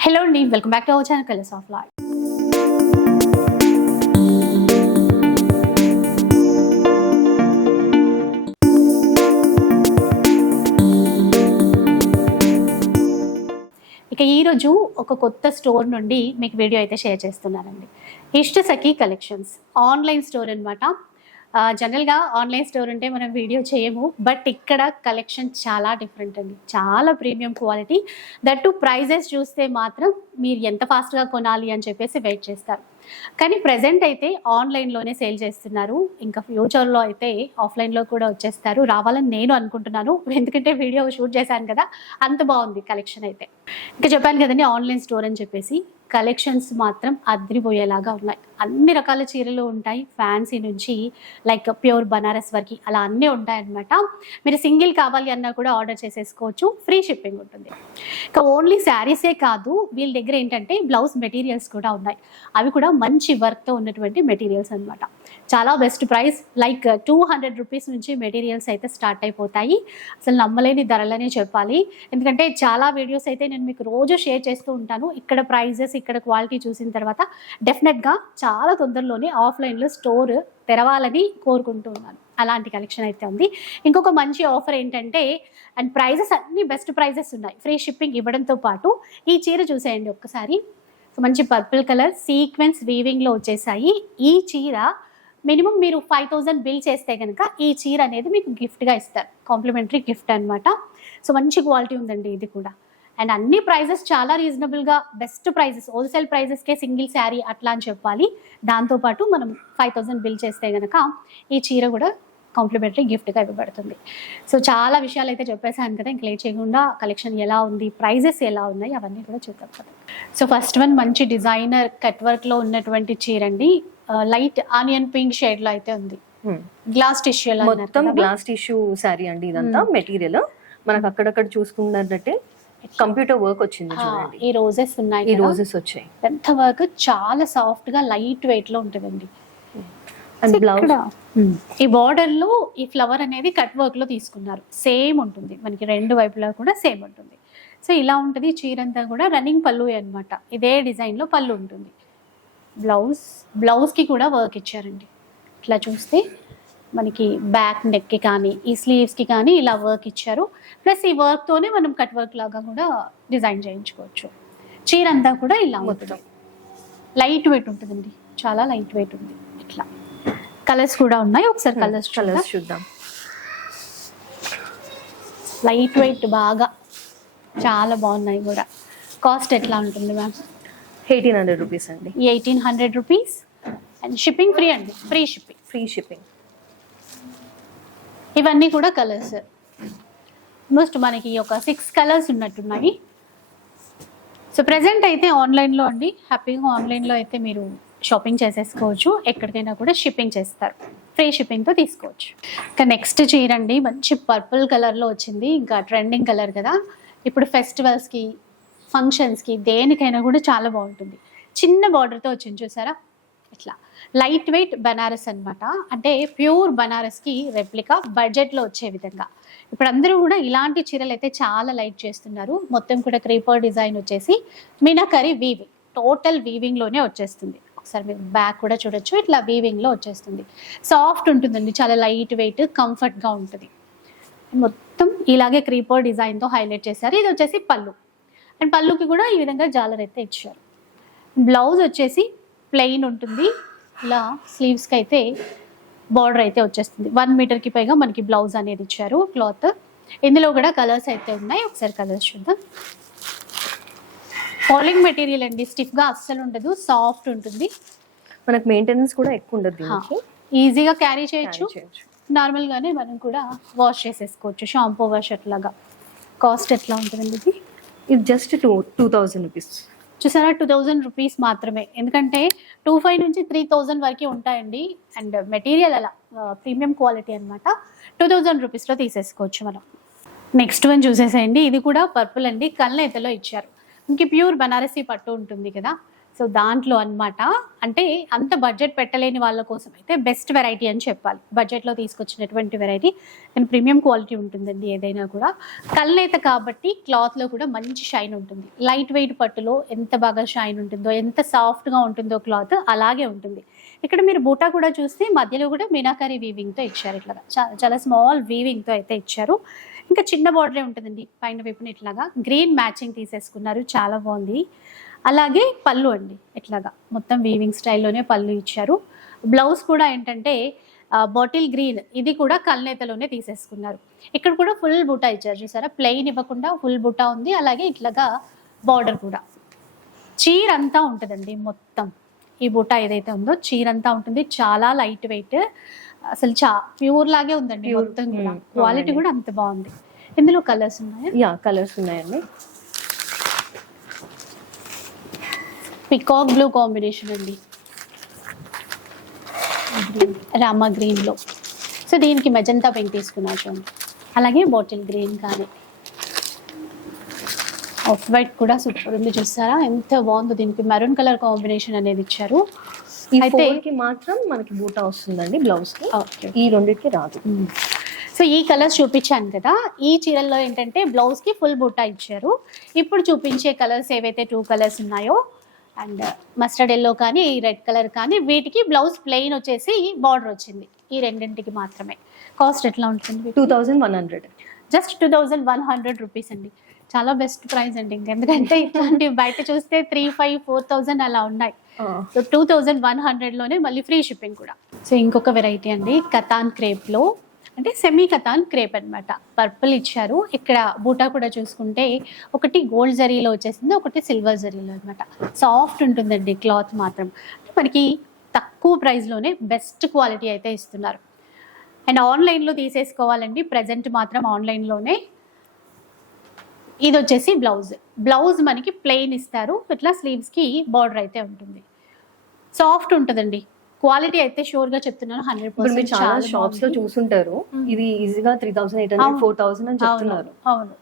Hello అండి welcome back to our channel colours of life ఇక ఈరోజు ఒక కొత్త స్టోర్ నుండి మీకు వీడియో అయితే షేర్ చేస్తున్నానండి. ఇష్ట సఖీ కలెక్షన్స్ ఆన్లైన్ స్టోర్ అనమాట జనరల్గా ఆన్లైన్ స్టోర్ ఉంటే మనం వీడియో చేయము బట్ ఇక్కడ కలెక్షన్ చాలా డిఫరెంట్ అండి. చాలా premium quality. That too prices చూస్తే మాత్రం మీరు ఎంత ఫాస్ట్గా కొనాలి అని చెప్పేసి వెయిట్ చేస్తారు. కానీ ప్రజెంట్ అయితే ఆన్లైన్లోనే సేల్ చేస్తున్నారు. ఇంకా ఫ్యూచర్లో అయితే ఆఫ్లైన్లో కూడా వచ్చేస్తారు. రావాలని నేను అనుకుంటున్నాను. ఎందుకంటే వీడియో షూట్ చేశాను కదా అంత బాగుంది కలెక్షన్ అయితే. ఇంకా చెప్పాను కదండి ఆన్లైన్ స్టోర్ అని చెప్పేసి. కలెక్షన్స్ మాత్రం అద్రిపోయేలాగా ఉన్నాయి. అన్ని రకాల చీరలు ఉంటాయి. ఫ్యాన్సీ నుంచి లైక్ ప్యూర్ బనారస్ వరకు అలా అన్నీ ఉంటాయన్నమాట. మీరు సింగిల్ కావాలి అన్నా కూడా ఆర్డర్ చేసేసుకోవచ్చు. ఫ్రీ షిప్పింగ్ ఉంటుంది. ఇంకా ఓన్లీ శారీసే కాదు వీళ్ళ దగ్గర ఏంటంటే బ్లౌజ్ మెటీరియల్స్ కూడా ఉన్నాయి. అవి కూడా మంచి వర్క్తో ఉన్నటువంటి మెటీరియల్స్ అనమాట చాలా best price. Like two hundred rupees నుంచి మెటీరియల్స్ అయితే స్టార్ట్ అయిపోతాయి. అసలు నమ్మలేని ధరలనే చెప్పాలి. ఎందుకంటే చాలా వీడియోస్ అయితే నేను మీకు రోజు షేర్ చేస్తూ ఉంటాను. ఇక్కడ ప్రైజెస్ ఇక్కడ క్వాలిటీ చూసిన తర్వాత డెఫినెట్గా చాలా తొందరలోనే ఆఫ్లైన్లో స్టోర్ తెరవాలని కోరుకుంటున్నాను. అలాంటి కలెక్షన్ అయితే ఉంది. ఇంకొక మంచి ఆఫర్ ఏంటంటే అండ్ ప్రైజెస్ అన్ని బెస్ట్ ప్రైజెస్ ఉన్నాయి. ఫ్రీ షిప్పింగ్ ఇవ్వడంతో పాటు ఈ చీర చూసేయండి ఒక్కసారి. సో మంచి పర్పుల్ కలర్ సీక్వెన్స్ వీవింగ్లో వచ్చేసాయి. ఈ చీర మినిమం మీరు ఫైవ్ థౌజండ్ బిల్ చేస్తే కనుక ఈ చీర అనేది మీకు గిఫ్ట్గా ఇస్తారు. కాంప్లిమెంటరీ గిఫ్ట్ అన్నమాట. సో మంచి క్వాలిటీ ఉందండి ఇది కూడా. అండ్ అన్ని ప్రైజెస్ చాలా రీజనబుల్గా బెస్ట్ ప్రైజెస్ హోల్సేల్ ప్రైజెస్కే సింగిల్ శారీ అట్లా అని చెప్పాలి. దాంతోపాటు మనం ఫైవ్ థౌజండ్ బిల్ చేస్తే కనుక ఈ చీర కూడా కాంప్లిమెంటరీ గిఫ్ట్గా ఇవ్వబడుతుంది. సో చాలా విషయాలు అయితే చెప్పేసాను కదా ఇంక లేట్ చేయకుండా కలెక్షన్ ఎలా ఉంది ప్రైజెస్ ఎలా ఉన్నాయి అవన్నీ కూడా చూద్దాం కదా. సో ఫస్ట్ వన్ మంచి డిజైనర్ కట్ వర్క్లో ఉన్నటువంటి చీర అండి లైట్ ఆనియన్ పింక్ షేడ్లో అయితే ఉంది. గ్లాస్ టిష్యూ మొత్తం గ్లాస్ టిష్యూ శారీ అండి ఇదంతా మెటీరియల్. మనకు అక్కడక్కడ చూసుకున్నట్టే కంప్యూటర్ వర్క్ వచ్చింది చూడండి. ఈ రోజెస్ ఉన్నాయి ఈ. రోజెస్ వచ్చాయి. పెద్ద వర్క్ చాలా సాఫ్ట్గా లైట్ వెయిట్లో ఉంటుందండి. అండ్ బ్లౌజ్ ఈ బార్డర్లో ఈ ఫ్లవర్ అనేది కట్ వర్క్లో తీసుకున్నారు. సేమ్ ఉంటుంది. మనకి రెండు వైపులా కూడా సేమ్ ఉంటుంది. సో ఇలా ఉంటుంది. చీర అంతా కూడా రన్నింగ్ పళ్ళు అన్నమాట. ఇదే డిజైన్లో పళ్ళు ఉంటుంది. బ్లౌజ్ బ్లౌజ్కి కూడా వర్క్ ఇచ్చారండి. ఇట్లా చూస్తే మనకి బ్యాక్ నెక్కి కానీ ఈ స్లీవ్స్కి కానీ ఇలా వర్క్ ఇచ్చారు. ప్లస్ ఈ వర్క్ తోనే మనం కట్ వర్క్ లాగా కూడా డిజైన్ చేయించుకోవచ్చు. చీర అంతా కూడా ఇలా ఉంటుంది. లైట్ వెయిట్ ఉంటుందండి. చాలా లైట్ వెయిట్ ఉంది. ఇట్లా. కలర్స్ కూడా ఉన్నాయి. ఒకసారి కలర్స్ కలర్స్ చూద్దాం. లైట్ వెయిట్ బాగా. చాలా బాగున్నాయి కూడా. కాస్ట్ ఎట్లా ఉంటుంది మ్యామ్ ఎయిటీన్ హండ్రెడ్ రూపీస్ అండి. Eighteen hundred rupees and shipping free అండి. ఫ్రీ షిప్పింగ్ ఫ్రీ షిప్పింగ్ ఇవన్నీ కూడా కలర్స్ ఆల్మోస్ట్ మనకి ఒక సిక్స్ కలర్స్ ఉన్నట్టున్నాయి. సో ప్రజెంట్ అయితే ఆన్లైన్లో అండి. హ్యాపీగా ఆన్లైన్లో అయితే మీరు షాపింగ్ చేసేసుకోవచ్చు. ఎక్కడికైనా కూడా షిప్పింగ్ చేస్తారు. ఫ్రీ షిప్పింగ్తో తీసుకోవచ్చు. ఇంకా నెక్స్ట్ చీరండి. మంచి పర్పుల్ కలర్లో వచ్చింది. ఇంకా ట్రెండింగ్ కలర్ కదా. ఇప్పుడు ఫెస్టివల్స్కి ఫంక్షన్స్కి దేనికైనా కూడా చాలా బాగుంటుంది. చిన్న బార్డర్తో వచ్చింది చూసారా? ఇట్లా. లైట్ వెయిట్ బనారస్ అన్నమాట. అంటే ప్యూర్ బనారస్కి రెప్లికా బడ్జెట్లో వచ్చే విధంగా. ఇప్పుడు అందరూ కూడా ఇలాంటి చీరలు అయితే చాలా లైట్ చేస్తున్నారు. మొత్తం కూడా క్రీపర్ డిజైన్ వచ్చేసి మినకరి వీవింగ్ టోటల్ వీవింగ్లోనే వచ్చేస్తుంది. ఒకసారి మీరు బ్యాక్ కూడా చూడొచ్చు. ఇట్లా వీవింగ్లో వచ్చేస్తుంది. సాఫ్ట్ ఉంటుందండి. చాలా లైట్ వెయిట్ కంఫర్ట్గా ఉంటుంది. మొత్తం ఇలాగే క్రీపర్ డిజైన్తో హైలైట్ చేశారు. ఇది వచ్చేసి పళ్ళు. అండ్ పళ్ళుకి కూడా ఈ విధంగా జాలర్ అయితే ఇచ్చారు. బ్లౌజ్ వచ్చేసి ప్లెయిన్ ఉంటుంది. ఇలా స్లీవ్స్కి అయితే బార్డర్ అయితే వచ్చేస్తుంది. వన్ మీటర్కి పైగా మనకి బ్లౌజ్ అనేది ఇచ్చారు క్లాత్. ఇందులో కూడా కలర్స్ అయితే ఉన్నాయి. ఒకసారి కలర్స్ చూద్దాం. ఫాలింగ్ మెటీరియల్ అండి. స్టిఫ్గా అస్సలు ఉండదు. సాఫ్ట్ ఉంటుంది. మనకు మెయింటెనెన్స్ కూడా ఎక్కువ ఉండదు ఈజీగా క్యారీ చేయొచ్చు. నార్మల్గానే మనం కూడా వాష్ చేసేసుకోవచ్చు. షాంపూ వాష్ అట్లాగా. కాస్ట్ ఎట్లా ఉంటుందండి ఇది? ఇది just two two thousand rupees చూసారా? టూ థౌజండ్ రూపీస్ మాత్రమే. ఎందుకంటే టూ ఫైవ్ నుంచి త్రీ థౌజండ్ వరకు ఉంటాయండి. అండ్ మెటీరియల్ అలా ప్రీమియం క్వాలిటీ అనమాట టూ థౌజండ్ రూపీస్లో తీసేసుకోవచ్చు మనం. నెక్స్ట్ వన్ చూసేసేయండి. ఇది కూడా పర్పుల్ అండి. కళ్ళైతలో ఇచ్చారు. ఇంక ప్యూర్ బనారసీ పట్టు ఉంటుంది కదా. సో దాంట్లో అన్నమాట. అంటే అంత బడ్జెట్ పెట్టలేని వాళ్ళ కోసం అయితే బెస్ట్ వెరైటీ అని చెప్పాలి. బడ్జెట్లో తీసుకొచ్చినటువంటి వెరైటీ కానీ ప్రీమియం క్వాలిటీ ఉంటుందండి ఏదైనా కూడా. కల్నేత కాబట్టి క్లాత్లో కూడా మంచి షైన్ ఉంటుంది. లైట్ వెయిట్ పట్టులో ఎంత బాగా షైన్ ఉంటుందో ఎంత సాఫ్ట్గా ఉంటుందో క్లాత్ అలాగే ఉంటుంది. ఇక్కడ మీరు బూటా కూడా చూస్తే మధ్యలో కూడా మీనాకారి వీవింగ్తో ఇచ్చారు ఇట్లాగా. చాలా స్మాల్ వీవింగ్తో అయితే ఇచ్చారు. ఇంకా చిన్న బార్డరే ఉంటుందండి? పైన వైపున ఇట్లాగా. గ్రీన్ మ్యాచింగ్ తీసేసుకున్నారు. చాలా బాగుంది. అలాగే పళ్ళు అండి ఇట్లాగా మొత్తం వీవింగ్ స్టైల్లోనే పళ్ళు ఇచ్చారు. బ్లౌజ్ కూడా ఏంటంటే బాటిల్ గ్రీన్ ఇది కూడా కల్నేతలోనే తీసేసుకున్నారు. ఇక్కడ కూడా ఫుల్ బూటా ఇచ్చారు చూసారా? ప్లెయిన్ ఇవ్వకుండా ఫుల్ బూటా ఉంది అలాగే ఇట్లాగా బార్డర్ కూడా. చీర అంతా ఉంటుందండి మొత్తం. ఈ బూటా ఏదైతే ఉందో చీర అంతా ఉంటుంది చాలా లైట్ వెయిట్ అసలు చా ప్యూర్ లాగే ఉందండి. మొత్తం కూడా. క్వాలిటీ. కూడా అంత బాగుంది. ఇందులో కలర్స్ ఉన్నాయా? యా కలర్స్ ఉన్నాయండి. పికాక్ బ్లూ కాంబినేషన్ అండి. రామా గ్రీన్లో సో దీనికి మెజంతా పింక్ తీసుకున్నారు చూడండి. అలాగే బాటిల్ గ్రీన్ కానీ. ఆఫ్ వైట్ కూడా సూపర్ ఉంది చూస్తారా ఎంత బాగుందో దీనికి మెరూన్ కలర్ కాంబినేషన్ అనేది ఇచ్చారు. అయితే- మాత్రం మనకి బూటా వస్తుందండి బ్లౌజ్ ఈ రెండింటికి రాదు. సో ఈ కలర్స్ చూపించాను కదా. ఈ చీరల్లో ఏంటంటే బ్లౌజ్కి ఫుల్ బుట్టా ఇచ్చారు. ఇప్పుడు చూపించే కలర్స్ ఏవైతే టూ కలర్స్ ఉన్నాయో అండ్ మస్టర్డ్ ఎల్లో కానీ ఈ రెడ్ కలర్ కానీ వీటికి బ్లౌజ్ ప్లెయిన్ వచ్చేసి బార్డర్ వచ్చింది. ఈ రెండింటికి మాత్రమే. కాస్ట్ ఎట్లా ఉంటుంది two thousand one hundred. Just two thousand one hundred rupees అండి. చాలా బెస్ట్ ప్రైస్ అండి ఎందుకంటే ఇట్లాంటివి బయట చూస్తే త్రీ ఫైవ్ ఫోర్ థౌజండ్ అలా ఉన్నాయి. సో టూ థౌజండ్ వన్ హండ్రెడ్లోనే మళ్ళీ ఫ్రీ షిప్పింగ్ కూడా. సో ఇంకొక వెరైటీ అండి. కతాన్ క్రేప్లో అంటే సెమీ కథాన్ క్రేప్ అన్నమాట. పర్పుల్ ఇచ్చారు. ఇక్కడ బూటా కూడా చూసుకుంటే ఒకటి గోల్డ్ జరీలో వచ్చేసింది ఒకటి సిల్వర్ జరీలో అనమాట సాఫ్ట్ ఉంటుందండి క్లాత్ మాత్రం. మనకి తక్కువ ప్రైస్లోనే బెస్ట్ క్వాలిటీ అయితే ఇస్తున్నారు. అండ్ ఆన్లైన్లో తీసేసుకోవాలండి. ప్రజెంట్ మాత్రం ఆన్లైన్లోనే ఇది వచ్చేసి బ్లౌజ్ బ్లౌజ్ మనకి ప్లెయిన్ ఇస్తారు. ఇట్లా స్లీవ్స్కి బార్డర్ అయితే ఉంటుంది. సాఫ్ట్ ఉంటుందండి. క్వాలిటీ అయితే షూర్గా చెప్తున్నాను హండ్రెడ్ మీరు చాలా షాప్స్లో చూసుంటారు. ఇది ఈజీగా three thousand eight hundred. Four thousand అని చెప్తున్నారు. అవును.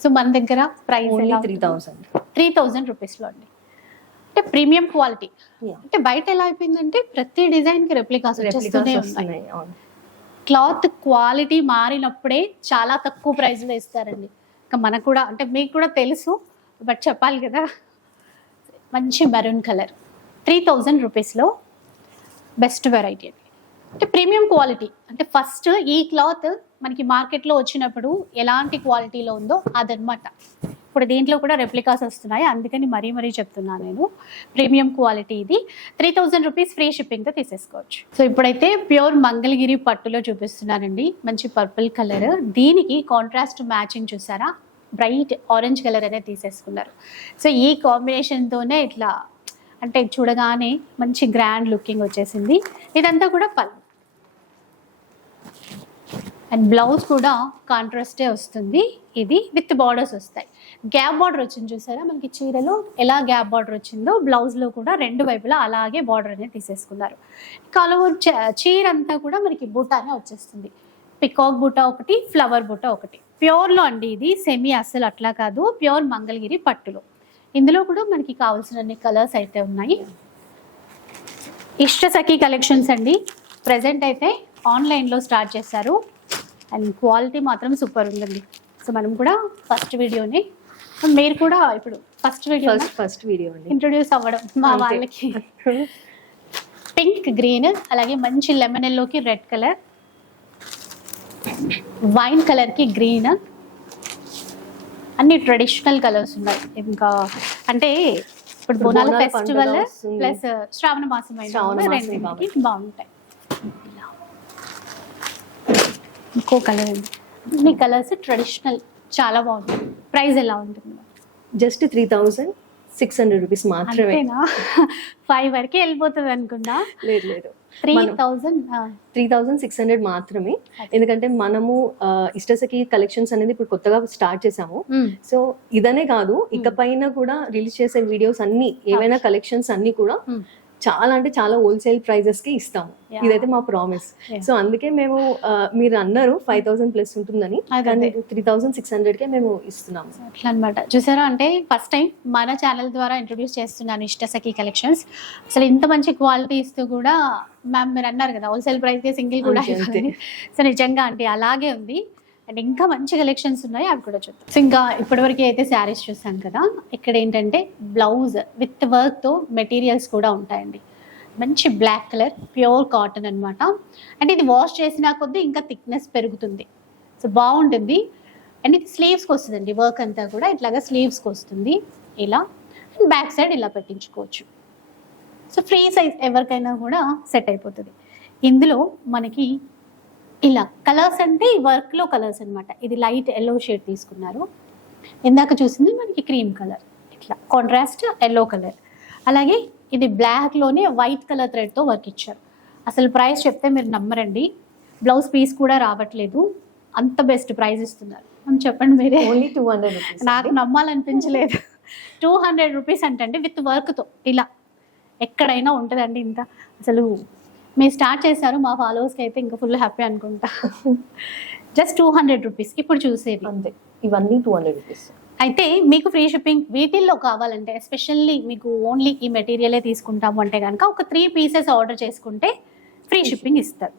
సో మన దగ్గర price three thousand three thousand రూపీస్లో అండి. అంటే ప్రీమియం క్వాలిటీ అంటే బయట ఎలా అయిపోయిందంటే ప్రతి డిజైన్కి రెప్లికాస్ వచ్చేస్తూనే ఉన్నాయి. క్లాత్ క్వాలిటీ మారినప్పుడే చాలా తక్కువ ప్రైస్లో ఇస్తారండి ఇంకా మనకు కూడా అంటే మీకు కూడా తెలుసు బట్ చెప్పాలి కదా. మంచి మెరూన్ కలర్ త్రీ థౌజండ్ రూపీస్లో బెస్ట్ వెరైటీ అండి అంటే ప్రీమియం క్వాలిటీ. అంటే ఫస్ట్ ఈ క్లాత్ మనకి మార్కెట్లో వచ్చినప్పుడు ఎలాంటి క్వాలిటీలో ఉందో అదనమాట ఇప్పుడు దీంట్లో కూడా రెప్లికాస్ వస్తున్నాయి. అందుకని మరీ మరీ చెప్తున్నాను నేను. ప్రీమియం క్వాలిటీ ఇది. త్రీ థౌజండ్ రూపీస్ ఫ్రీ షిప్పింగ్తో తీసేసుకోవచ్చు. సో ఇప్పుడైతే ప్యూర్ మంగళగిరి పట్టులో చూపిస్తున్నానండి. మంచి పర్పుల్ కలర్. దీనికి కాంట్రాస్ట్ మ్యాచింగ్ చూసారా? బ్రైట్ ఆరెంజ్ కలర్ అనేది తీసేసుకున్నారు. సో ఈ కాంబినేషన్తోనే ఇట్లా అంటే చూడగానే మంచి గ్రాండ్ లుకింగ్ వచ్చేసింది. ఇదంతా కూడా పళ్ళు అండ్ బ్లౌజ్ కూడా కాంట్రాస్టే వస్తుంది. ఇది విత్ బార్డర్స్ వస్తాయి. గ్యాప్ బార్డర్ వచ్చింది చూసారా? మనకి చీరలో ఎలా గ్యాప్ బార్డర్ వచ్చిందో బ్లౌజ్లో కూడా రెండు వైపులా అలాగే బార్డర్ అనేది తీసేసుకున్నారు. కలవర్ చీర అంతా కూడా మనకి బూటానే వచ్చేస్తుంది. పికాక్ బూటా ఒకటి ఫ్లవర్ బూటా ఒకటి. ప్యూర్లో అండి ఇది సెమీ అస్సలు అట్లా కాదు. ప్యూర్ మంగళగిరి పట్టులో. ఇందులో కూడా మనకి కావాల్సిన కలర్స్ అయితే ఉన్నాయి. ఇష్టసఖి కలెక్షన్స్ అండి. ప్రజెంట్ అయితే ఆన్లైన్లో స్టార్ట్ చేశారు. అండ్ క్వాలిటీ మాత్రం సూపర్ ఉందండి. సో మనం కూడా ఫస్ట్ వీడియోని మీరు కూడా ఇప్పుడు first video first first video introduce అవ్వడం మా. వాళ్ళకి. పింక్ గ్రీన్ అలాగే మంచి లెమన్ ఎల్లోకి రెడ్ కలర్. వైన్ కలర్కి గ్రీన్. అన్ని ట్రెడిషనల్ కలర్స్ ఉన్నాయి. ఇంకా అంటే ఇప్పుడు బోనాల ఫెస్టివల్. ప్లస్ శ్రావణ మాసం అయినా శ్రావణ మాసం రెండింటికి బాగుంటాయి. ఇంకో కలర్ అన్ని కలర్స్ ట్రెడిషనల్ చాలా బాగుంటుంది ప్రైస్ ఎలా ఉంటుంది? Just three thousand six hundred rupees మాత్రమే. ఫైవ్ వరకే వెళ్ళిపోతుంది అనుకున్నా లేదు లేదు. Three thousand three six hundred మాత్రమే. ఎందుకంటే మనము ఆ, ఇష్టసఖి కలెక్షన్స్ అనేది ఇప్పుడు కొత్తగా స్టార్ట్ చేసాము సో ఇదనే కాదు ఇక పైన కూడా రిలీజ్ చేసే వీడియోస్ అన్ని ఏవైనా కలెక్షన్స్ అన్ని కూడా. చాలా అంటే చాలా హోల్సేల్ ప్రైజెస్కి ఇస్తాము. ఇదైతే మా ప్రామిస్. సో అందుకే మేము మీరు అన్నారు ఫైవ్ థౌసండ్ ప్లస్ ఉంటుందని కానీ. త్రీ థౌసండ్ సిక్స్ హండ్రెడ్ కే మేము ఇస్తున్నాము అట్లా అనమాట చూసారా అంటే ఫస్ట్ టైం మన ఛానల్ ద్వారా ఇంట్రొడ్యూస్ చేస్తున్నాను ఇష్టసఖి కలెక్షన్స్ అసలు ఇంత మంచి క్వాలిటీ ఇస్తూ కూడా మ్యామ్ మీరు అన్నారు కదా హోల్సేల్ ప్రైస్కి సింగిల్ కూడా. సో నిజంగా అంటే అలాగే ఉంది అండ్ ఇంకా మంచి కలెక్షన్స్ ఉన్నాయి అవి కూడా చూద్దాం. సో ఇంకా ఇప్పటివరకు అయితే శారీస్ చూసాం కదా ఇక్కడ ఏంటంటే బ్లౌజ్ విత్ వర్క్తో మెటీరియల్స్ కూడా ఉంటాయండి. మంచి బ్లాక్ కలర్ ప్యూర్ కాటన్ అన్నమాట. అంటే ఇది వాష్ చేసినా కొద్దీ ఇంకా థిక్నెస్ పెరుగుతుంది. సో బాగుంటుంది. అండ్ ఇది స్లీవ్స్కి వస్తుందండి వర్క్ అంతా కూడా ఇట్లాగా స్లీవ్స్కి వస్తుంది. ఇలా అండ్ బ్యాక్ సైడ్ ఇలా పెట్టించుకోవచ్చు. సో ఫ్రీ సైజ్ ఎవరికైనా కూడా సెట్ అయిపోతుంది. ఇందులో మనకి ఇలా కలర్స్ అంటే ఈ వర్క్లో కలర్స్ అన్నమాట. ఇది లైట్ ఎల్లో షేడ్ తీసుకున్నారు. ఇందాక చూసింది మనకి క్రీమ్ కలర్ ఇట్లా కాంట్రాస్ట్ ఎల్లో కలర్ అలాగే ఇది బ్లాక్లోనే వైట్ కలర్ థ్రెడ్తో వర్క్ ఇచ్చారు. అసలు ప్రైస్ చెప్తే మీరు నమ్మరండి. బ్లౌజ్ పీస్ కూడా రావట్లేదు. అంత బెస్ట్ ప్రైస్ ఇస్తున్నారు. మనం చెప్పండి మీరే. ఓన్లీ టూ హండ్రెడ్ నాకు నమ్మాలనిపించలేదు. టూ హండ్రెడ్ రూపీస్ అంటే విత్ వర్క్తో ఇలా ఎక్కడైనా ఉంటుందండి ఇంత. అసలు మీరు స్టార్ట్ చేశారు మా ఫాలోవర్స్కి అయితే ఇంకా ఫుల్ హ్యాపీ అనుకుంటా. జస్ట్ టూ హండ్రెడ్ రూపీస్ ఇప్పుడు చూసేది. అంతే. ఇవన్నీ టూ హండ్రెడ్ రూపీస్ అయితే మీకు ఫ్రీ షిప్పింగ్ వీటిల్లో కావాలంటే ఎస్పెషల్లీ మీకు ఓన్లీ ఈ మెటీరియలే తీసుకుంటాము అంటే కనుక ఒక త్రీ పీసెస్ ఆర్డర్ చేసుకుంటే ఫ్రీ షిప్పింగ్ ఇస్తారు.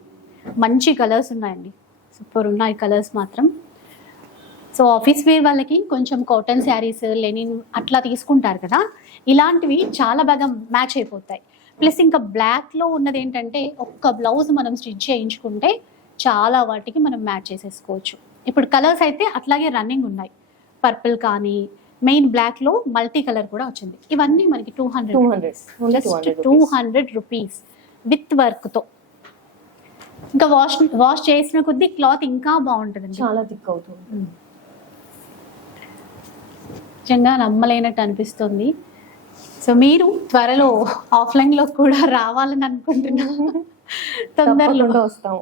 మంచి కలర్స్ ఉన్నాయండి. సూపర్ ఉన్నాయి కలర్స్ మాత్రం. సో ఆఫీస్ వేర్ వాళ్ళకి కొంచెం కాటన్ శారీస్ లెనిన్ అట్లా తీసుకుంటారు కదా. ఇలాంటివి చాలా బాగా మ్యాచ్ అయిపోతాయి. ప్లస్ ఇంకా బ్లాక్లో ఉన్నది ఏంటంటే ఒక్క బ్లౌజ్ మనం స్టిచ్ చేయించుకుంటే చాలా వాటికి మనం మ్యాచ్ చేసేసుకోవచ్చు. ఇప్పుడు కలర్స్ అయితే అట్లాగే రన్నింగ్ ఉన్నాయి. పర్పుల్ కానీ మెయిన్ బ్లాక్లో మల్టీ కలర్ కూడా వచ్చింది. ఇవన్నీ మనకి two hundred two just hundred two hundred rupees with వర్క్తో ఇంకా వాష్ వాష్ చేసిన కొద్దీ క్లాత్ ఇంకా బాగుంటుందండి. చాలా థిక్ అవుతుంది. నిజంగా నమ్మలేనట్టు అనిపిస్తుంది. సో మీరు త్వరలో ఆఫ్లైన్లో కూడా రావాలని అనుకుంటున్నా తొందరలో. వస్తాము.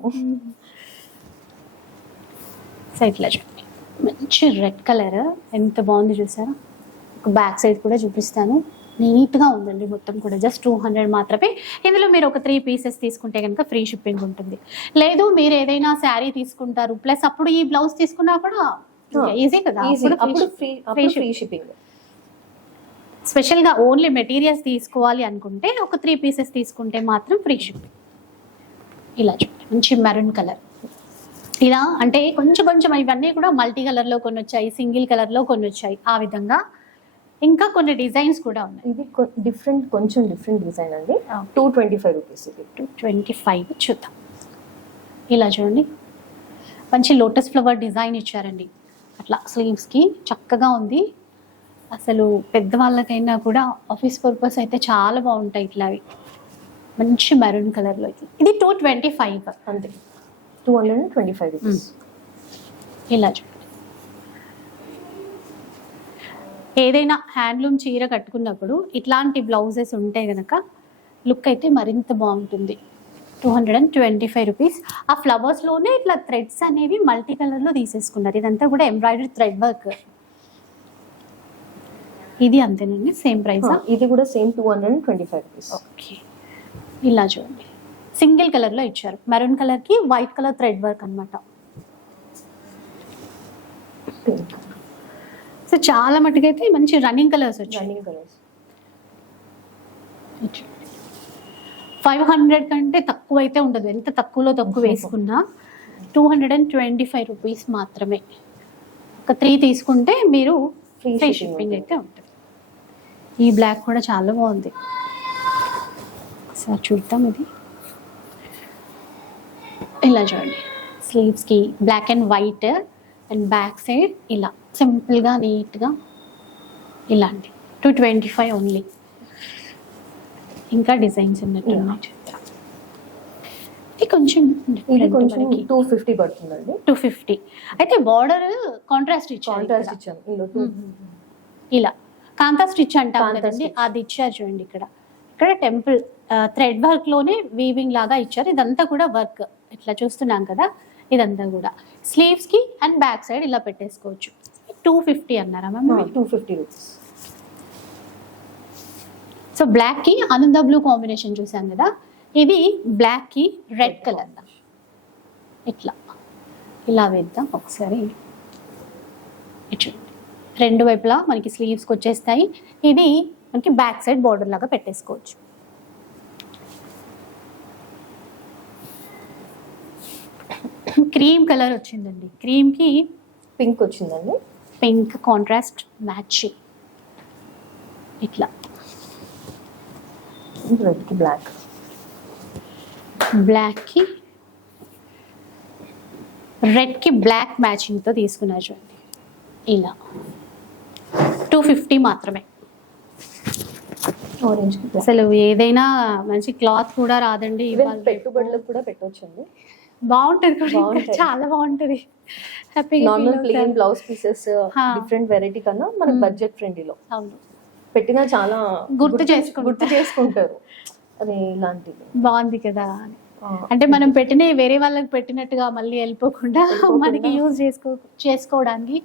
సో ఇట్లా చూడండి. మంచి రెడ్ కలర్. ఎంత బాగుంది చూసారా? ఒక బ్యాక్ సైడ్ కూడా చూపిస్తాను. నీట్గా ఉందండి మొత్తం కూడా. జస్ట్ టూ హండ్రెడ్ మాత్రమే. ఇందులో మీరు ఒక త్రీ పీసెస్ తీసుకుంటే కనుక ఫ్రీ షిప్పింగ్ ఉంటుంది. లేదు మీరు ఏదైనా శారీ తీసుకుంటారు. ప్లస్ అప్పుడు ఈ బ్లౌజ్ తీసుకున్నా కూడా ఈజీ కదా. అప్పుడు ఫ్రీ. ఫ్రీ షిప్పింగ్ స్పెషల్గా ఓన్లీ మెటీరియల్స్ తీసుకోవాలి అనుకుంటే ఒక త్రీ పీసెస్ తీసుకుంటే మాత్రం ఫ్రీ షిప్పింగ్. ఇలా చూడండి మంచి మెరూన్ కలర్. ఇలా అంటే కొంచెం కొంచెం ఇవన్నీ కూడా మల్టీ కలర్లో కొన్ని వచ్చాయి సింగిల్ కలర్లో కొన్ని వచ్చాయి ఆ విధంగా ఇంకా కొన్ని డిజైన్స్ కూడా ఉన్నాయి. ఇది డిఫరెంట్ కొంచెం డిఫరెంట్ డిజైన్ అండి. టూ ట్వంటీ ఫైవ్ రూపీస్ ఇది. టూ ట్వంటీ ఫైవ్ చూద్దాం. ఇలా చూడండి. మంచి లోటస్ ఫ్లవర్ డిజైన్ ఇచ్చారండి. అట్లా స్లీవ్స్కి చక్కగా ఉంది. అసలు పెద్దవాళ్ళకైనా కూడా ఆఫీస్ పర్పస్ అయితే చాలా బాగుంటాయి ఇట్లా అవి మంచి మెరూన్ కలర్లో ఇది ఇది టూ ట్వంటీ ఫైవ్ అంతే. Two hundred and twenty five rupees ఇలా చూడండి ఏదైనా హ్యాండ్లూమ్ చీర కట్టుకున్నప్పుడు ఇట్లాంటి బ్లౌజెస్ ఉంటే గనక లుక్ అయితే మరింత బాగుంటుంది. Two hundred and twenty five rupees ఆ ఫ్లవర్స్లోనే ఇట్లా థ్రెడ్స్ అనేవి మల్టీ కలర్లో తీసేసుకున్నారు. ఇదంతా కూడా ఎంబ్రాయిడరీ థ్రెడ్ వర్క్ ఇది అంతేనండి సేమ్ ప్రైస్ ఇది కూడా same two hundred and twenty five rupees okay. ఇలా చూడండి. సింగిల్ కలర్లో ఇచ్చారు. మెరూన్ కలర్కి వైట్ కలర్ థ్రెడ్ వర్క్ అన్నమాట. సో చాలా మటుకైతే మంచి రన్నింగ్ కలర్స్ వచ్చాయి. రన్నింగ్ కలర్స్ ఫైవ్ హండ్రెడ్ కంటే తక్కువ అయితే ఉండదు. ఎంత తక్కువలో తక్కువ వేసుకున్నా two hundred and twenty five rupees మాత్రమే. ఒక త్రీ తీసుకుంటే మీరు ఫ్రీ షిప్పింగ్. అయితే ఉంటుంది. ఈ బ్లాక్ కూడా చాలా బాగుంది. సార్ చూద్దాం ఇది. ఇలా చూడండి. స్లీవ్స్కి black and white and back side ఇలా. సింపుల్గా నీట్గా ఇలాంటి. టూ ట్వంటీ ఫైవ్ ఓన్లీ ఇంకా డిజైన్స్ ఉన్నట్టు. ఇది కొంచెం టూ ఫిఫ్టీ పడుతుందండి. టూ ఫిఫ్టీ అయితే బార్డర్ కాంట్రాస్ట్ కాంట్రాస్ట్. ఇచ్చాను. ఇలా. కాంతా స్టిచ్ అంటాం కదండి. అది ఇచ్చారు చూడండి ఇక్కడ. ఇక్కడ టెంపుల్ థ్రెడ్ వర్క్లోనే వీవింగ్ లాగా ఇచ్చారు. ఇదంతా కూడా వర్క్. ఇట్లా చూస్తున్నాం కదా ఇదంతా కూడా. స్లీవ్స్కి అండ్ బ్యాక్ సైడ్ ఇలా పెట్టేసుకోవచ్చు. టూ ఫిఫ్టీ అన్నారా ma'am? Two fifty rupees so బ్లాక్కి ఆనంద బ్లూ కాంబినేషన్ చూసాం కదా ఇది బ్లాక్కి రెడ్ కలర్. ఇట్లా. ఇలా వేద్దాం ఒకసారి. ఇటు. రెండు వైపులా మనకి స్లీవ్స్కి వచ్చేస్తాయి. ఇది మనకి బ్యాక్ సైడ్ బార్డర్ లాగా పెట్టేసుకోవచ్చు. క్రీమ్ కలర్ వచ్చిందండి. క్రీమ్కి పింక్ వచ్చిందండి. పింక్ కాంట్రాస్ట్ మ్యాచ్ ఇట్లా. రెడ్కి బ్లాక్ బ్లాక్కి రెడ్కి బ్లాక్ మ్యాచింగ్తో తీసుకున్నారు చూడండి. ఇలా. టూ ఫిఫ్టీ మాత్రమే. ఆరెంజ్ అసలు ఏదైనా మంచి క్లాత్ కూడా రాదండి పెట్టుబడులకు కూడా పెట్టొచ్చండి. బాగుంటది కూడా. చాలా బాగుంటది. హ్యాపీగా normal plain blouse pieces. Different variety కన్నా Hmm. బడ్జెట్ ఫ్రెండ్లీలో అవును. పెట్టినా చాలా గుర్తు చేసుకుంటా. గుర్తు చేసుకుంటారు. అదే ఇలాంటివి బాగుంది కదా అని. అంటే మనం పెట్టిన వేరే వాళ్ళకి పెట్టినట్టుగా మళ్ళీ వెళ్ళిపోకుండా. మనకి యూజ్ చేసుకో చేసుకోవడానికి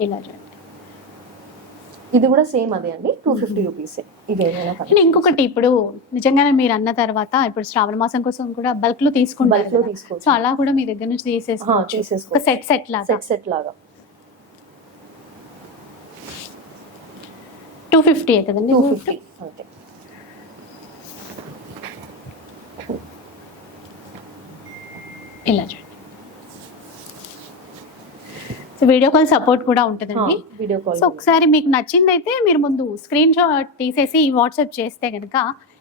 ఇలా చూడండి. ఇది కూడా సేమ్ అదే అండి. టూ ఫిఫ్టీ రూపీస్ ఇది ఏమైనా ఇంకొకటి ఇప్పుడు నిజంగానే మీరు అన్న తర్వాత ఇప్పుడు శ్రావణ మాసం కోసం కూడా బల్క్లో తీసుకుంటారు బల్క్లో. తీసుకోవచ్చు. సో అలా కూడా మీ దగ్గర నుంచి తీసేసుకోవచ్చు. సెట్ సెట్ లాగా. సెట్ సెట్ లాగా. టూ ఫిఫ్టీ కదండి టూ ఫిఫ్టీ అంతే. ఇలా చూడండి. సో వీడియో కాల్ సపోర్ట్ కూడా ఉంటుందండి. Video call. సో ఒకసారి మీకు నచ్చింది అయితే మీరు ముందు స్క్రీన్ షాట్ తీసేసి వాట్సాప్ చేస్తే కనుక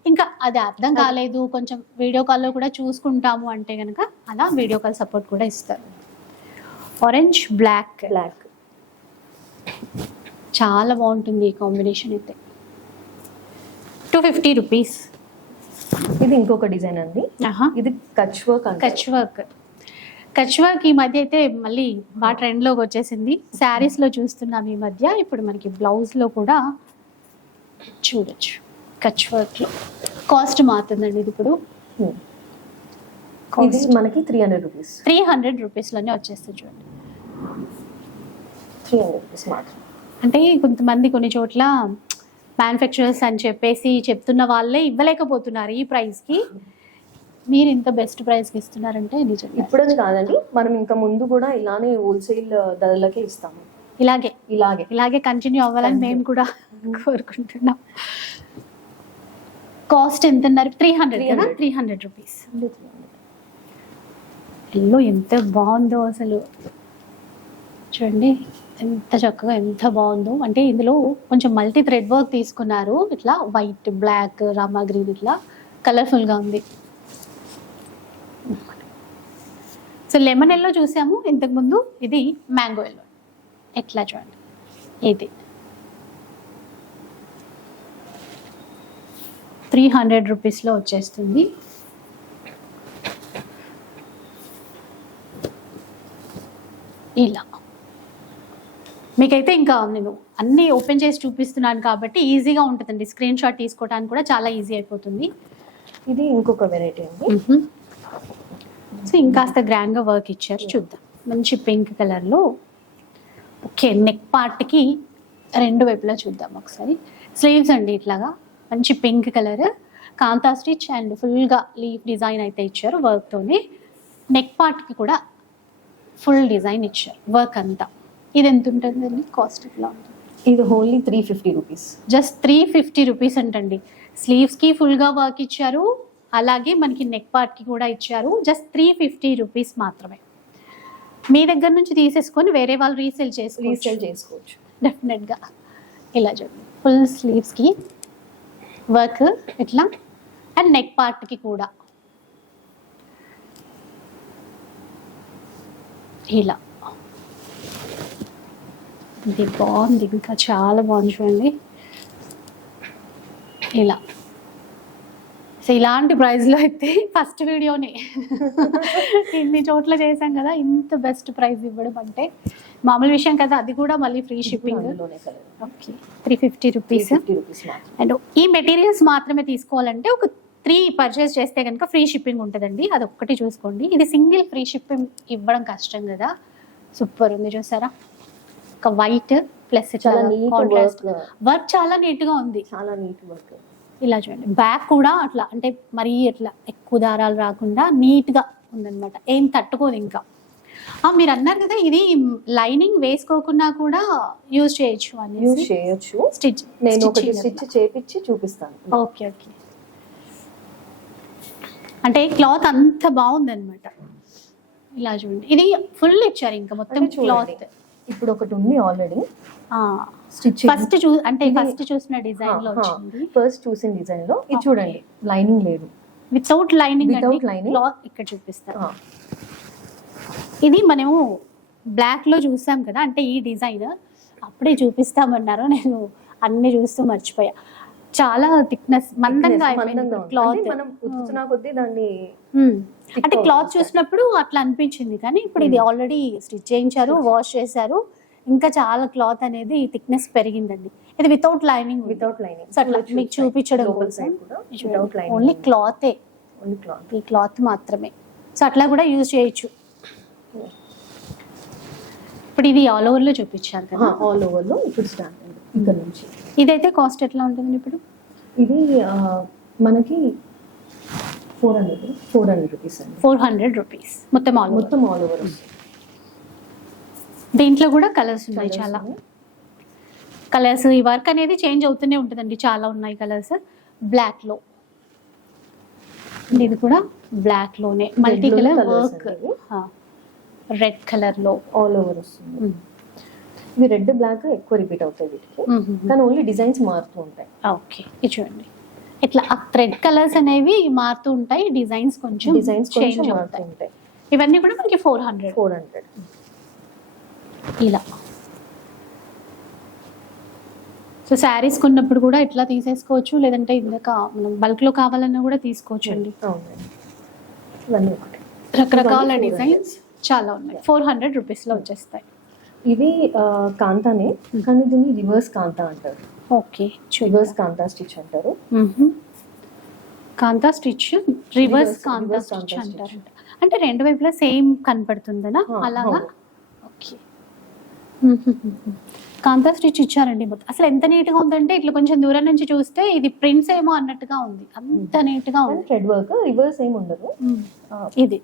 ఇంకా అది అర్థం కాలేదు కొంచెం వీడియో కాల్లో కూడా చూసుకుంటాము అంటే కనుక అలా వీడియో కాల్ సపోర్ట్ కూడా ఇస్తారు. ఆరెంజ్ బ్లాక్ బ్లాక్ చాలా బాగుంటుంది ఈ కాంబినేషన్ అయితే. టూ ఫిఫ్టీ రూపీస్ ఇది ఇంకొక డిజైన్ అండి. ఇది Kutch work. Kutch work. Kutch work ఈ మధ్య అయితే మళ్ళీ బాగా ట్రెండ్లోకి వచ్చేసింది. శారీస్లో చూస్తున్నాం ఈ మధ్య. ఇప్పుడు మనకి బ్లౌజ్లో కూడా చూడొచ్చు. కచ్ వర్క్లో కాస్ట్ మారుతుందండి ఇది ఇప్పుడు. Hmm. ఇది మనకి three hundred rupees three hundred రూపీస్లోనే వచ్చేస్తుంది చూడండి. త్రీ హండ్రెడ్ రూపీస్ మాత్రం. అంటే కొంతమంది కొన్ని చోట్ల మ్యానుఫ్యాక్చరర్స్ అని చెప్పేసి చెప్తున్న వాళ్ళే ఇవ్వలేకపోతున్నారు ఈ ప్రైస్కి మీరు ఇంత బెస్ట్ ప్రైస్కి ఇస్తున్నారంటే నిజంగా ఇప్పుడని కాదండి. మనం ఇంకా ముందు కూడా ఇలానే హోల్సేల్ ధరలకే ఇస్తాము. ఇలాగే. ఇలాగే. ఇలాగే కంటిన్యూ అవ్వాలని. మేము కూడా కోరుకుంటున్నాం. కాస్ట్ ఎంత అన్నారు త్రీ హండ్రెడ్ కదా? 300. Three hundred rupees. ఎల్లో ఎంత బాగుందో అసలు. చూడండి ఎంత చక్కగా ఎంత బాగుందో. అంటే ఇందులో కొంచెం మల్టీ థ్రెడ్ వర్క్ తీసుకున్నారు. ఇట్లా వైట్ బ్లాక్ రామా గ్రీన్ ఇట్లా కలర్ఫుల్గా ఉంది. సో లెమన్ ఎల్లో చూసాము. ఇంతకుముందు ఇది మ్యాంగో ఎల్లో. ఎట్లా చూడండి. ఇది. త్రీ హండ్రెడ్ రూపీస్లో వచ్చేస్తుంది. ఇలా. మీకైతే ఇంకా నేను అన్నీ ఓపెన్ చేసి చూపిస్తున్నాను కాబట్టి ఈజీగా ఉంటుందండి. స్క్రీన్ షాట్ తీసుకోవడానికి కూడా చాలా ఈజీ అయిపోతుంది. ఇది ఇంకొక వెరైటీ అండి. సో ఇంకాస్త గ్రాండ్గా వర్క్ ఇచ్చారు చూద్దాం. మంచి పింక్ కలర్లో ఓకే నెక్ పార్ట్కి రెండు వైపులా చూద్దాం ఒకసారి. స్లీవ్స్ అండి ఇట్లాగా. మంచి pink colour kantha stitch and ఫుల్గా లీఫ్ డిజైన్ అయితే ఇచ్చారు వర్క్తోనే నెక్ పార్ట్కి కూడా ఫుల్ డిజైన్ ఇచ్చారు వర్క్ అంతా. ఇది ఎంత ఉంటుందండి? కాస్ట్ ఇట్లా ఉంటుంది? ఇది only three fifty rupees just three fifty rupees అంటండి. స్లీవ్స్కి ఫుల్గా వర్క్ ఇచ్చారు. అలాగే మనకి నెక్ పార్ట్కి కూడా ఇచ్చారు. జస్ట్ త్రీ ఫిఫ్టీ రూపీస్ మాత్రమే. మీ దగ్గర నుంచి తీసేసుకొని వేరే వాళ్ళు రీసేల్ చేసుకోవచ్చు. రీసేల్ చేసుకోవచ్చు. డెఫినెట్గా ఇలా చూడండి. ఫుల్ స్లీవ్స్కి వర్క్ ఇట్లా అండ్ నెక్ పార్ట్కి కూడా. ఇలా. ఇది బాగుంది. ఇంకా చాలా బాగుంది చూడండి. ఇలా. సో ఇలాంటి ప్రైస్లో అయితే ఫస్ట్ వీడియోనే. ఇన్ని చోట్ల చేశాం కదా ఇంత బెస్ట్ ప్రైస్ ఇవ్వడం అంటే మామూలు విషయం కదా అది కూడా మళ్ళీ free shipping. Okay three fifty rupees and ఈ మెటీరియల్స్ మాత్రమే తీసుకోవాలంటే ఒక త్రీ పర్చేస్ చేస్తే కనుక ఫ్రీ షిప్పింగ్ ఉంటుందండి అది ఒక్కటి చూసుకోండి. ఇది సింగిల్ ఫ్రీ షిప్పింగ్ ఇవ్వడం కష్టం కదా. సూపర్ ఉంది చూసారా? ఒక వైట్ ప్లస్ చాలా వర్క్ చాలా నీట్గా ఉంది. చాలా నీట్ వర్క్ ఇలా చూడండి. బ్యాక్ కూడా అట్లా అంటే మరీ అట్లా ఎక్కువ దారాలు రాకుండా నీట్గా ఉందన్నమాట. ఏం తట్టుకోదు ఇంకా. మీరు అన్నారు కదా ఇది లైనింగ్ వేసుకోకుండా కూడా యూజ్ చేయొచ్చు యూజ్ అనేసి చేయొచ్చు. స్టిచ్ నేను ఒకటి స్టిచ్ చేపించి చూపిస్తాను. ఓకే ఓకే అంటే క్లాత్ అంత బాగుందన్నమాట. ఇలా చూడండి. ఇది ఫుల్ ఇచ్చారు ఇంకా మొత్తం. క్లాత్ ఇప్పుడు ఒకటి ఉంది ఆల్రెడీ స్టిచ్ ఫస్ట్ చూ అంటే ఫస్ట్ చూసిన డిజైన్లో వచ్చింది ఫస్ట్ చూసిన డిజైన్లో ఇది. చూడండి లైనింగ్ లేదు without lining Without lining? Cloth ఇక్కడ చూపిస్తారు ఇది మనము బ్లాక్లో చూసాం కదా అంటే ఈ డిజైన్ అప్పుడే చూపిస్తామన్నారు నేను అన్ని చూస్తూ మర్చిపోయా చాలా థిక్నెస్ మందంగా. క్లాత్ మనం ఉతుకుతున్న కొద్దీ దాన్ని అంటే. క్లాత్ చూసినప్పుడు అట్లా అనిపించింది కానీ ఇప్పుడు ఇది. ఆల్రెడీ స్టిచ్ చేయించారు వాష్ చేశారు ఇంకా చాలా క్లాత్ అనేది థిక్నెస్ పెరిగిందండి. ఇది without lining without lining so అట్లా మీకు చూపించడం కోసం ఓన్లీ క్లాతే ఓన్లీ క్లాత్ ఈ క్లాత్ మాత్రమే. సో అట్లా కూడా యూజ్ చేయొచ్చు. ఇప్పుడు ఇది ఆల్ ఓవర్లో చూపించారు కదా? ఆల్ ఓవర్లో ఇప్పుడు స్టార్ట్ ఇక్కడ నుంచి. ఇదైతే కాస్ట్ ఎట్లా ఉంటుంది ఇప్పుడు? ఇది మనకి four hundred four hundred rupees అండి. ఫోర్ హండ్రెడ్ రూపీస్ మొత్తం ఆల్ మొత్తం ఆల్ ఓవర్ దీంట్లో కూడా కలర్స్ ఉన్నాయి చాలా. కలర్స్ ఈ వర్క్ అనేది చేంజ్ అవుతూనే ఉంటుందండి. చాలా ఉన్నాయి కలర్స్. బ్లాక్లో ఇది కూడా బ్లాక్లోనే మల్టీ కలర్ వర్క్. రెడ్ కలర్లో ఆల్ ఓవర్ వస్తుంది. ఇది రెడ్ బ్లాక్ ఎక్కువ రిపీట్ అవుతాయి వీటికి. కానీ ఓన్లీ డిజైన్స్ మారుతూ ఉంటాయి. ఓకే. ఇది చూడండి. ఇట్లా థ్రెడ్ కలర్స్ అనేవి మారుతూ ఉంటాయి. డిజైన్స్ కొంచెం డిజైన్స్ చేంజ్ అవుతాయి. ఉంటాయి. ఇవన్నీ కూడా మనకి ఫోర్ హండ్రెడ్ ఫోర్ హండ్రెడ్ ఇలా. సో శారీస్ కొన్నప్పుడు కూడా ఇట్లా తీసేసుకోవచ్చు లేదంటే ఇందాక మనం బల్క్లో కావాలన్నా కూడా తీసుకోవచ్చు అండి ఒకటి. రకరకాల డిజైన్స్ చాలా ఉన్నాయి. ఫోర్ హండ్రెడ్ రూపీస్లో వచ్చేస్తాయి. ఇది కాంతానే కానీ దీన్ని రివర్స్ కాంతా అంటారు. ఓకే రివర్స్ కాంతా స్టిచ్ అంటారు. Kantha stitch reverse kantha stitch kantha అంటారంట. అంటే రెండు వైపులా సేమ్ కనపడుతుందనా? ఆ, అలాగా? కాంతా స్టిచ్ ఇచ్చారండి మొత్తం. అసలు ఎంత నీట్గా ఉందంటే ఇట్లా కొంచెం దూరం నుంచి చూస్తే ఇది ప్రింట్స్ ఏమో అన్నట్టుగా ఉంది. అంత నీట్గా ఉంది. థ్రెడ్ వర్క్ రివర్స్ ఏమి ఉండదు. మ్మ్. ఇది.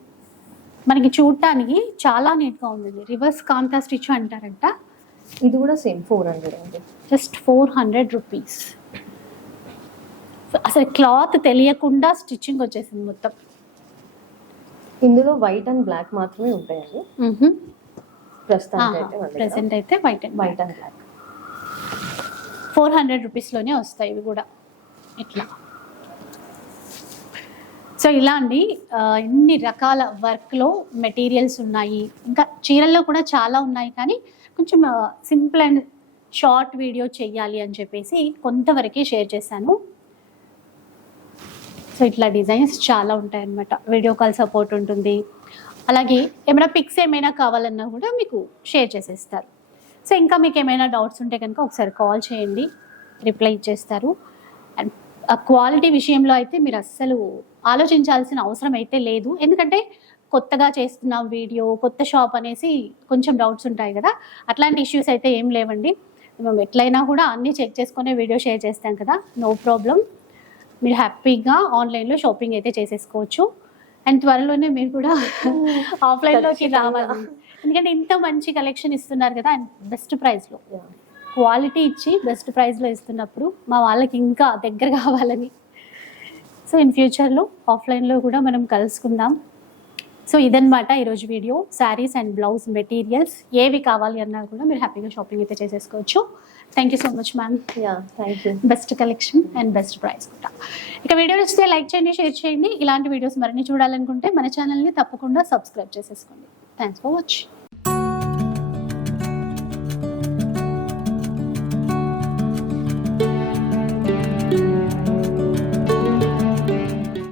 మనకి చూడటానికి చాలా నీట్గా ఉంది రివర్స్ కాంతా స్టిచ్ అంటారంట. ఇది కూడా సేమ్ ఫోర్ హండ్రెడ్ అండి. జస్ట్ ఫోర్ హండ్రెడ్ రూపీస్ అసలు క్లాత్ తెలియకుండా స్టిచ్చింగ్ వచ్చేసింది మొత్తం. ఇందులో వైట్ అండ్ బ్లాక్ మాత్రమే ఉంటాయండి ప్రస్తుతానికి అయితే మన దగ్గర ప్రెసెంట్ అయితే white and white and black four hundred రూపీస్లోనే వస్తాయి ఇవి కూడా. ఇట్లా. సో ఇలా అండి ఇన్ని రకాల వర్క్లో మెటీరియల్స్ ఉన్నాయి. ఇంకా చీరల్లో కూడా చాలా ఉన్నాయి కానీ కొంచెం సింపుల్ అండ్ షార్ట్ వీడియో చెయ్యాలి అని చెప్పేసి కొంతవరకే షేర్ చేశాను. సో ఇట్లా డిజైన్స్ చాలా ఉంటాయి అన్నమాట వీడియో కాల్ సపోర్ట్ ఉంటుంది. అలాగే ఏమైనా పిక్స్ ఏమైనా కావాలన్నా కూడా మీకు షేర్ చేసేస్తారు. సో ఇంకా మీకు ఏమైనా డౌట్స్ ఉంటే కనుక ఒకసారి కాల్ చేయండి. రిప్లై ఇచ్చేస్తారు. అండ్ ఆ క్వాలిటీ విషయంలో అయితే మీరు అస్సలు ఆలోచించాల్సిన అవసరం అయితే లేదు. ఎందుకంటే కొత్తగా చేస్తున్నాం వీడియో కొత్త షాప్ అనేసి కొంచెం డౌట్స్ ఉంటాయి కదా. అట్లాంటి ఇష్యూస్ అయితే ఏం లేవండి. మేము ఎట్లయినా కూడా అన్నీ చెక్ చేసుకునే వీడియో షేర్ చేస్తాం కదా. నో ప్రాబ్లం మీరు హ్యాపీగా ఆన్లైన్లో షాపింగ్ అయితే చేసేసుకోవచ్చు. అండ్ త్వరలోనే మీరు కూడా ఆఫ్లైన్లోకి. రావాలి. ఎందుకంటే ఇంత మంచి కలెక్షన్ ఇస్తున్నారు కదా అండ్ బెస్ట్ ప్రైస్లో. క్వాలిటీ ఇచ్చి బెస్ట్ ప్రైస్లో ఇస్తున్నప్పుడు మా వాళ్ళకి ఇంకా దగ్గర కావాలని. సో ఇన్ ఫ్యూచర్లో ఆఫ్లైన్లో కూడా మనం కలుసుకుందాం. సో ఇదన్నమాట ఈరోజు video. Saris and blouse materials ఏవి కావాలి అన్నా కూడా మీరు హ్యాపీగా షాపింగ్ అయితే చేసేసుకోవచ్చు. Thank you so much ma'am yeah thank you best collection and best price కూడా. ఇక వీడియో నచ్చితే లైక్ చేయండి షేర్ చేయండి. ఇలాంటి వీడియోస్ మరిన్ని చూడాలనుకుంటే మన ఛానల్ని తప్పకుండా సబ్స్క్రైబ్ చేసేసుకోండి. Thanks for watching